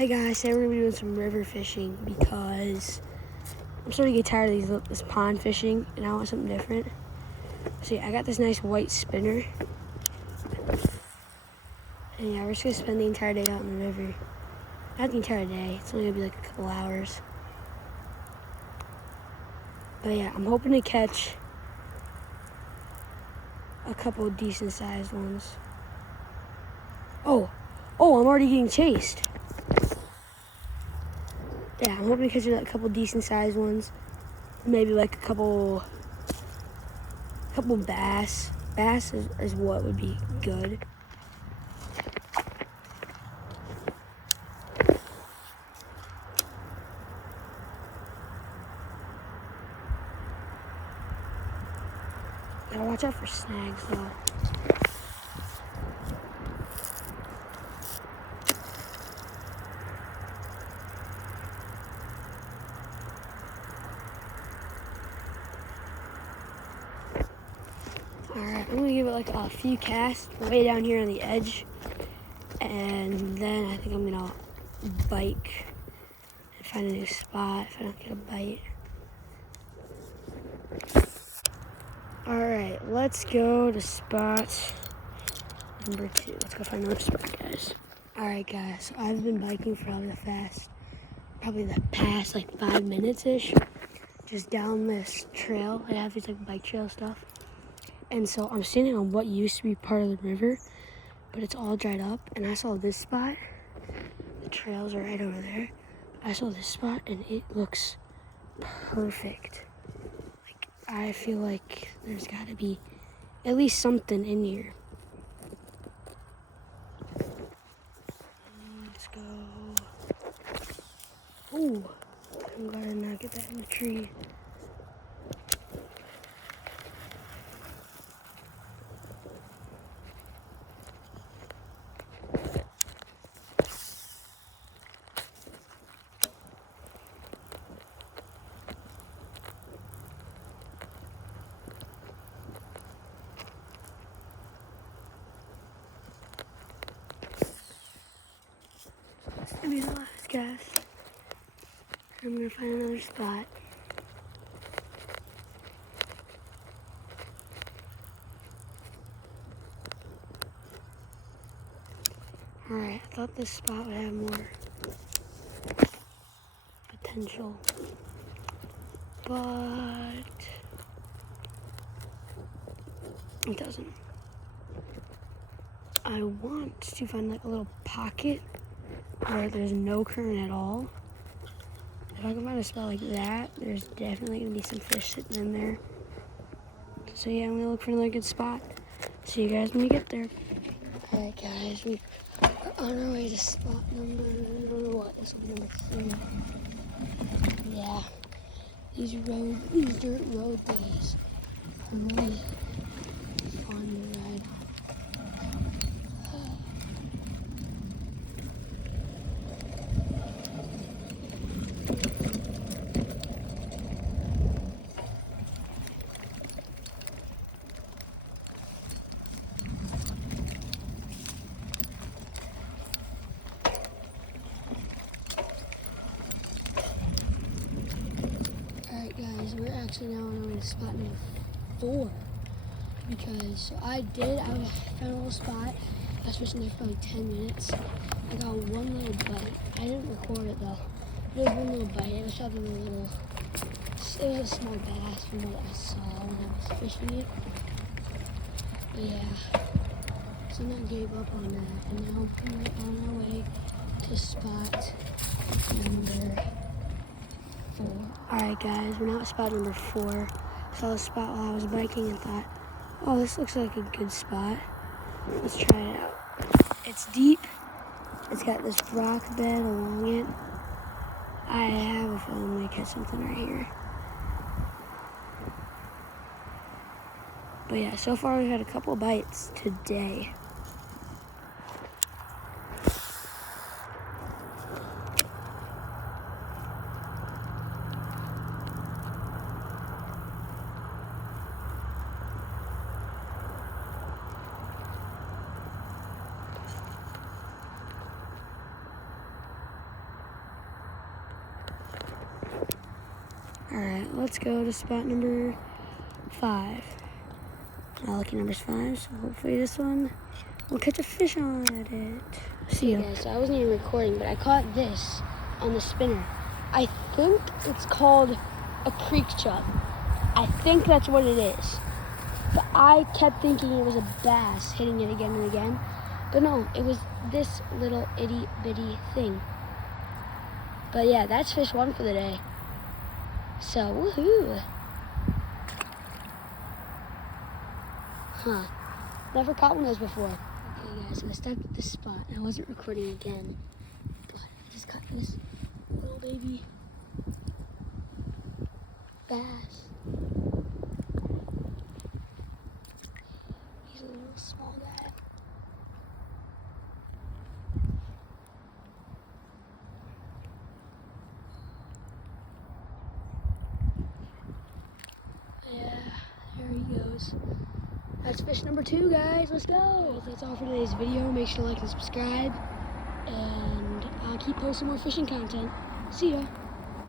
Hey guys, today we're going to be doing some river fishing because I'm starting to get tired of this pond fishing and I want something different. So yeah, I got this nice white spinner. And yeah, we're just going to spend the entire day out in the river. Not the entire day, it's only going to be like a couple hours. But yeah, I'm hoping to catch a couple of decent sized ones. Oh, I'm already getting chased. Yeah, I'm hoping to catch a couple decent sized ones. Maybe like a couple bass. Bass is what would be good. Gotta watch out for snags though. Alright, I'm gonna give it like a few casts way down here on the edge. And then I think I'm gonna bike and find a new spot if I don't get a bite. Alright, let's go to spot number 2. Let's go find another spot, guys. Alright guys, so I've been biking for probably the past like 5 minutes-ish. Just down this trail. I have these like bike trail stuff. And so I'm standing on what used to be part of the river, but it's all dried up. And I saw this spot. The trails are right over there. I saw this spot and it looks perfect. Like, I feel like there's gotta be at least something in here. Let's go. Ooh, I'm glad I did not get that in the tree. This is gonna be the last cast. I'm gonna find another spot. Alright, I thought this spot would have more potential, but it doesn't. I want to find like a little pocket where there's no current at all. If I can find a spot like that, there's definitely gonna be some fish sitting in there. So yeah, I'm gonna look for another good spot. See you guys when we get there. Alright guys, we are on our way to spot number, I don't know what, this will be number 3. Yeah, these dirt road days are really fun to ride. Alright guys, we're actually now on our way to spot number 4. Because I found a little spot. I was fishing there for like 10 minutes. I got one little bite. I didn't record it though. It was one little bite. It was probably it was a small bass from what I saw when I was fishing it. But yeah, so I gave up on that. And now we're on our way to spot number 4. Alright guys, we're now at spot number 4. Saw the spot while I was biking and thought, oh, this looks like a good spot. Let's try it out. It's deep. It's got this rock bed along it. I have a feeling we catch something right here. But yeah, so far we've had a couple bites today. Alright, let's go to spot number 5. Lucky number's 5, so hopefully this one will catch a fish on it. See ya. Okay, guys, so I wasn't even recording, but I caught this on the spinner. I think it's called a creek chub. I think that's what it is. But I kept thinking it was a bass hitting it again and again. But no, it was this little itty bitty thing. But yeah, that's fish 1 for the day. So, woohoo. Huh. Never caught one of those before. Okay guys, so I stopped at this spot. I wasn't recording again. But I just caught this little baby bass. He's a little small guy. Yeah, there he goes. That's fish number 2, guys. Let's go. That's all for today's video. Make sure to like and subscribe. And I'll keep posting more fishing content. See ya.